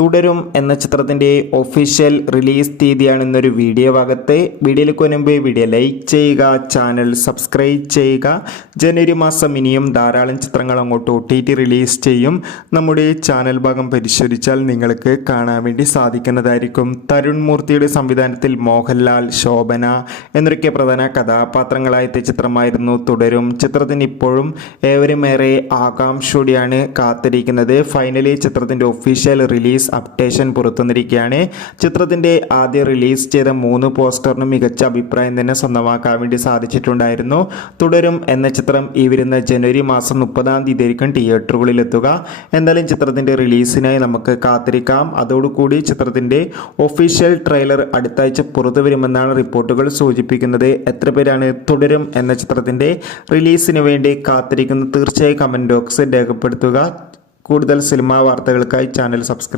തുടരും എന്ന ചിത്രത്തിൻ്റെ ഒഫീഷ്യൽ റിലീസ് തീയതിയാണ് ഇന്നൊരു വീഡിയോ ഭാഗത്ത്. വീഡിയോയിലേക്ക് മുൻപ് വീഡിയോ ലൈക്ക് ചെയ്യുക, ചാനൽ സബ്സ്ക്രൈബ് ചെയ്യുക. ജനുവരി മാസം ഇനിയും ധാരാളം ചിത്രങ്ങൾ അങ്ങോട്ട് OTT റിലീസ് ചെയ്യും. നമ്മുടെ ചാനൽ ഭാഗം പരിശോധിച്ചാൽ നിങ്ങൾക്ക് കാണാൻ വേണ്ടി സാധിക്കുന്നതായിരിക്കും. തരുൺ മൂർത്തിയുടെ സംവിധാനത്തിൽ മോഹൻലാൽ, ശോഭന എന്നൊക്കെ പ്രധാന കഥാപാത്രങ്ങളായ ചിത്രമായിരുന്നു തുടരും. ചിത്രത്തിന് ഇപ്പോഴും ഏവരും ഏറെ ആകാംക്ഷയോടെയാണ് കാത്തിരിക്കുന്നത്. ഫൈനലി ചിത്രത്തിൻ്റെ ഒഫീഷ്യൽ റിലീസ് അപ്ഡേഷൻ പുറത്തുവന്നിരിക്കുകയാണ്. ചിത്രത്തിൻ്റെ ആദ്യം റിലീസ് ചെയ്ത 3 പോസ്റ്ററിനും മികച്ച അഭിപ്രായം തന്നെ സ്വന്തമാക്കാൻ വേണ്ടി സാധിച്ചിട്ടുണ്ടായിരുന്നു. തുടരും എന്ന ചിത്രം ഈ വരുന്ന ജനുവരി മാസം 30-ാം തീയതി ആയിരിക്കും തിയേറ്ററുകളിൽ എത്തുക. എന്തായാലും ചിത്രത്തിൻ്റെ റിലീസിനായി നമുക്ക് കാത്തിരിക്കാം. അതോടുകൂടി ചിത്രത്തിൻ്റെ ഒഫീഷ്യൽ ട്രെയിലർ അടുത്ത ആഴ്ച പുറത്തു വരുമെന്നാണ് റിപ്പോർട്ടുകൾ സൂചിപ്പിക്കുന്നത്. എത്ര പേരാണ് തുടരും എന്ന ചിത്രത്തിൻ്റെ റിലീസിന് വേണ്ടി കാത്തിരിക്കുന്നത്? തീർച്ചയായും കമൻറ്റ് ബോക്സിൽ രേഖപ്പെടുത്തുക. കൂടുതൽ സിനിമാ വാർത്തകൾക്കായി ചാനൽ സബ്സ്ക്രൈബ്